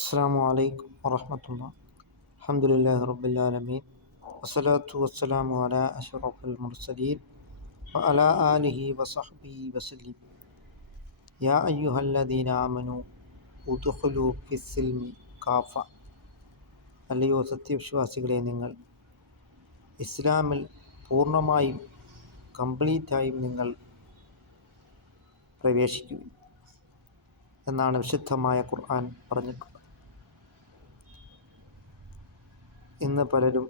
അസ്സലാമു അലൈക്കും വറഹ്മത്തുള്ളാഹി. അൽഹംദുലില്ലാഹി റബ്ബിൽ ആലമീൻ വസ്സലാത്തു വസ്സലാമു അലാ അഷ്റഫിൽ മുർസലീൻ വഅലാ ആലിഹി വസഹ്ബിഹി വസല്ലം. യാ അയ്യുഹല്ലദീന ആമനു ഉദ്ഖുലൂ ഫിസ്സിൽമി കാഫ. അല്ലയോ സത്യവിശ്വാസികളെ, നിങ്ങൾ ഇസ്ലാമിൽ പൂർണ്ണമായും കംപ്ലീറ്റായും നിങ്ങൾ പ്രവേശിക്കുക എന്നാണ് വിശുദ്ധമായ ഖുർആൻ പറഞ്ഞിട്ടുള്ളത്. ഇന്ന് പലരും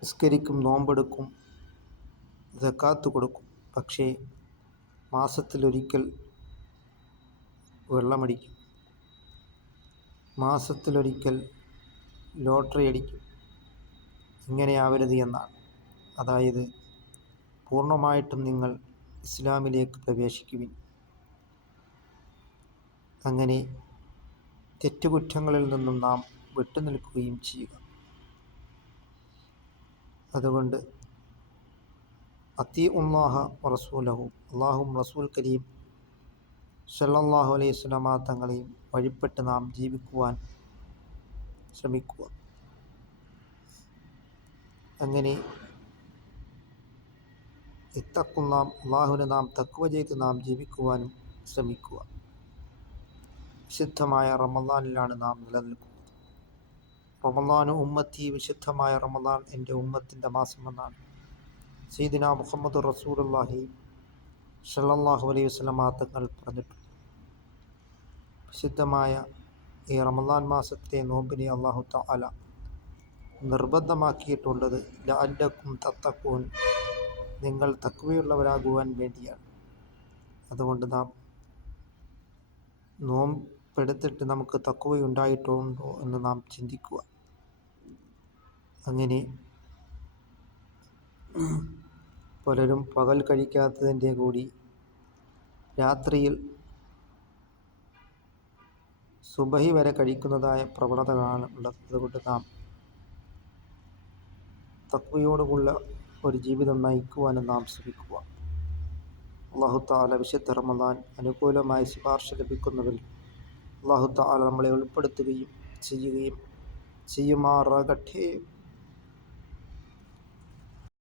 നിസ്കരിക്കും, നോമ്പെടുക്കും, സക്കാത്ത് കൊടുക്കും, പക്ഷേ മാസത്തിലൊരിക്കൽ വെള്ളമടിക്കും, മാസത്തിലൊരിക്കൽ ലോട്ടറി അടിക്കും. ഇങ്ങനെയാവരുത് എന്നാണ്. അതായത് പൂർണ്ണമായിട്ടും നിങ്ങൾ ഇസ്ലാമിലേക്ക് പ്രവേശിക്കുവിൻ. അങ്ങനെ തെറ്റുകുറ്റങ്ങളിൽ നിന്നും നാം വിട്ടുനിൽക്കുകയും ചെയ്യുക. അതുകൊണ്ട് അത്തീഉല്ലാഹ വറസൂലഹു, അല്ലാഹുവും റസൂൽ കരീം സല്ലല്ലാഹു അലൈഹി വസല്ലമ തങ്ങളെയും വഴിപ്പെട്ട് നാം ജീവിക്കുവാൻ ശ്രമിക്കുക. അങ്ങനെ ഇത്തഖുല്ലാഹ്, അല്ലാഹുവിനെ നാം തഖ്വ ചെയ്ത് നാം ജീവിക്കുവാനും ശ്രമിക്കുക. വിശുദ്ധമായ റമളാനിലാണ് നാം നിലനിൽക്കുന്നത്. റമളാനു ഉമ്മത്തി, വിശുദ്ധമായ റമളാൻ എൻ്റെ ഉമ്മത്തിൻ്റെ മാസമെന്നാണ് സയ്യിദുനാ മുഹമ്മദ് റസൂലുള്ളാഹി സ്വല്ലല്ലാഹു അലൈഹി വസല്ലമ തങ്ങൾ പറഞ്ഞിട്ടുണ്ട്. വിശുദ്ധമായ ഈ റമളാൻ മാസത്തെ നോമ്പിനെ അല്ലാഹു തആല നിർബന്ധമാക്കിയിട്ടുള്ളത് ലഅല്ലക്കും തത്തഖൂൻ, നിങ്ങൾ തഖ്വയുള്ളവരാകുവാൻ വേണ്ടിയാണ്. അതുകൊണ്ട് നാം നോമ്പെടുത്തിട്ട് നമുക്ക് തഖ്വയുണ്ടായിട്ടുണ്ടോ എന്ന് നാം ചിന്തിക്കുക. അങ്ങനെ പലരും പകൽ കഴിക്കാത്തതിൻ്റെ കൂടി രാത്രിയിൽ സുബഹി വരെ കഴിക്കുന്നതായ പ്രവണതകളാണ് ഉള്ളത്. അതുകൊണ്ട് നാം തഖ്വയോടുള്ള ഒരു ജീവിതം നയിക്കുവാനും നാം ശ്രമിക്കുക. അല്ലാഹു തആല വിശുദ്ധ റമളാൻ അനുകൂലമായി ശുപാർശ ലഭിക്കുന്നവരിൽ അല്ലാഹു തആല നമ്മളെ ഉൾപ്പെടുത്തുകയും ചെയ്യുമാറാകട്ടെ.